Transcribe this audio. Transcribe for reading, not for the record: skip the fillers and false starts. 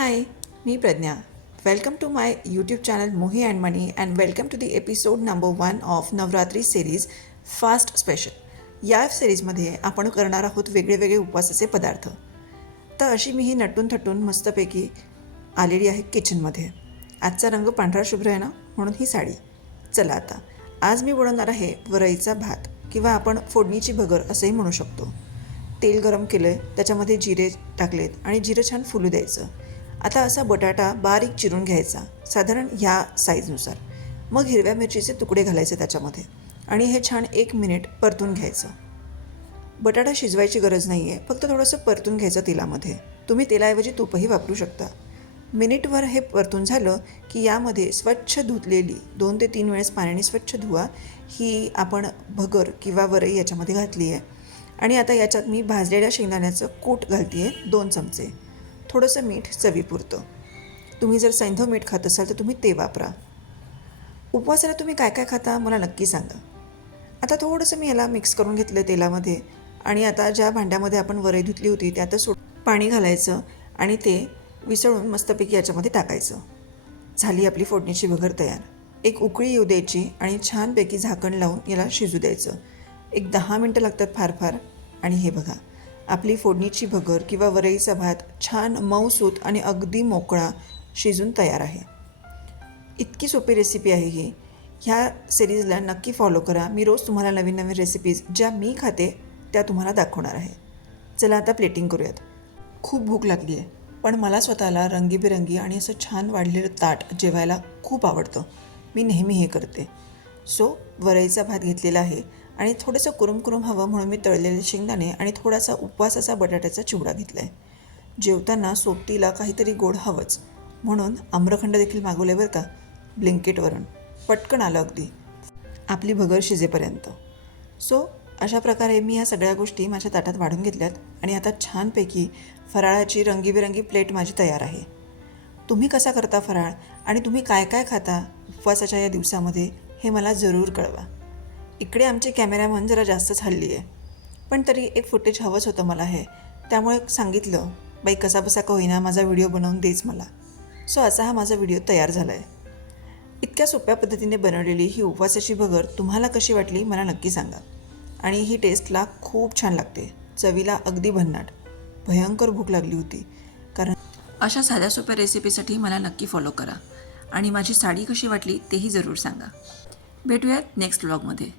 Hi, me Pradnya. Welcome to my YouTube channel Mohi and Money and welcome to the episode number 1 of Navratri series Fast Special. या सिरीजमध्ये आपण करणार आहोत वेगळे वेगळे उपवासाचे पदार्थ. तर अशी मी ही नटून थटून मस्तपैकी आलेली आहे किचनमध्ये. आजचा रंग पांढरा शुभ्र आहे ना, म्हणून ही साडी. चला आता आज मी बनवणार आहे वरईचा भात किंवा आपण फोडणीची भगर असंही म्हणू शकतो. तेल गरम केलं आहे, त्याच्यामध्ये जिरे टाकलेत आणि जिरं छान फुलू द्यायचं. आता असा बटाटा बारीक चिरून घ्यायचा, साधारण ह्या साईजनुसार. मग हिरव्या मिरचीचे तुकडे घालायचे त्याच्यामध्ये आणि हे छान 1 मिनिट परतून घ्यायचं. बटाटा शिजवायची गरज नाही आहे, फक्त थोडंसं परतून घ्यायचं तेलामध्ये. तुम्ही तेलाऐवजी तूपही वापरू शकता. मिनिटभर हे परतून झालं की यामध्ये स्वच्छ धुतलेली 2 ते 3 वेळेस पाण्याने स्वच्छ धुवा ही आपण भगर किंवा वरई याच्यामध्ये घातली आहे. आणि आता याच्यात मी भाजलेल्या शेंगदाण्याचं कूट घालते आहे 2 चमचे. थोडंसं मीठ चवीपुरतं. तुम्ही जर सैंधव मीठ खात असाल तर तुम्ही ते वापरा. उपवासाला तुम्ही काय काय खाता मला नक्की सांगा. आता थोडंसं मी याला मिक्स करून घेतलं तेलामध्ये आणि आता ज्या भांड्यामध्ये आपण वरई धुतली होती त्यातच पाणी घालायचं आणि ते विसळून मस्तपैकी याच्यामध्ये टाकायचं. झाली आपली फोडणीची भगर तयार. एक उकळी येऊ द्यायची आणि छानपैकी झाकण लावून याला शिजू द्यायचं. एक 10 मिनटं लागतात फार फार. आणि हे बघा, आपली फोडणीची भगर किंवा वरईचा भात छान मऊसूत आणि अगदी मोकळा शिजून तयार आहे. इतकी सोपी रेसिपी आहे ही. ह्या सिरीजला नक्की फॉलो करा. मी रोज तुम्हाला नवीन नवीन रेसिपीज ज्या मी खाते त्या तुम्हाला दाखवणार आहे. चला आता प्लेटिंग करूयात. खूप भूक लागली आहे, पण मला स्वतःला रंगीबेरंगी आणि असं छान वाढलेलं ताट जेवायला खूप आवडतं. मी नेहमी हे करते. सो वरईचा भात घेतलेला आहे आणि थोडंसं कुरुम हवं म्हणून मी तळलेले शेंगदाणे आणि थोडासा उपवासाचा बटाट्याचा चिवडा घेतला आहे. जेवताना सोबतीला काहीतरी गोड हवंच म्हणून आम्रखंड देखील मागवले बरं का, ब्लिंकिटवरून. पटकन आलं अगदी आपली भगर शिजेपर्यंत. सो अशा प्रकारे मी ह्या सगळ्या गोष्टी माझ्या ताटात वाढून घेतल्यात आणि आता छानपैकी फराळाची रंगीबेरंगी प्लेट माझी तयार आहे. तुम्ही कसा करता फराळ आणि तुम्ही काय काय खाता उपवासाच्या या दिवसामध्ये हे मला जरूर कळवा. इकडे आमचे कॅमेरामन जरा जास्तच हल्ली आहे, पण तरी एक फुटेज हवंच होतं मला हे. त्यामुळे सांगितलं, बाई कसा बसा का होईना माझा व्हिडिओ बनवून देच मला. सो असा हा माझा व्हिडिओ तयार झाला आहे. इतक्या सोप्या पद्धतीने बनवलेली ही उपवासाची भगर तुम्हाला कशी वाटली मला नक्की सांगा. आणि ही टेस्टला खूप छान लागते, चवीला अगदी भन्नाट. भयंकर भूक लागली होती. कारण अशा साध्या सोप्या रेसिपीसाठी मला नक्की फॉलो करा आणि माझी साडी कशी वाटली तेही जरूर सांगा. भेटूयात नेक्स्ट व्लॉगमध्ये.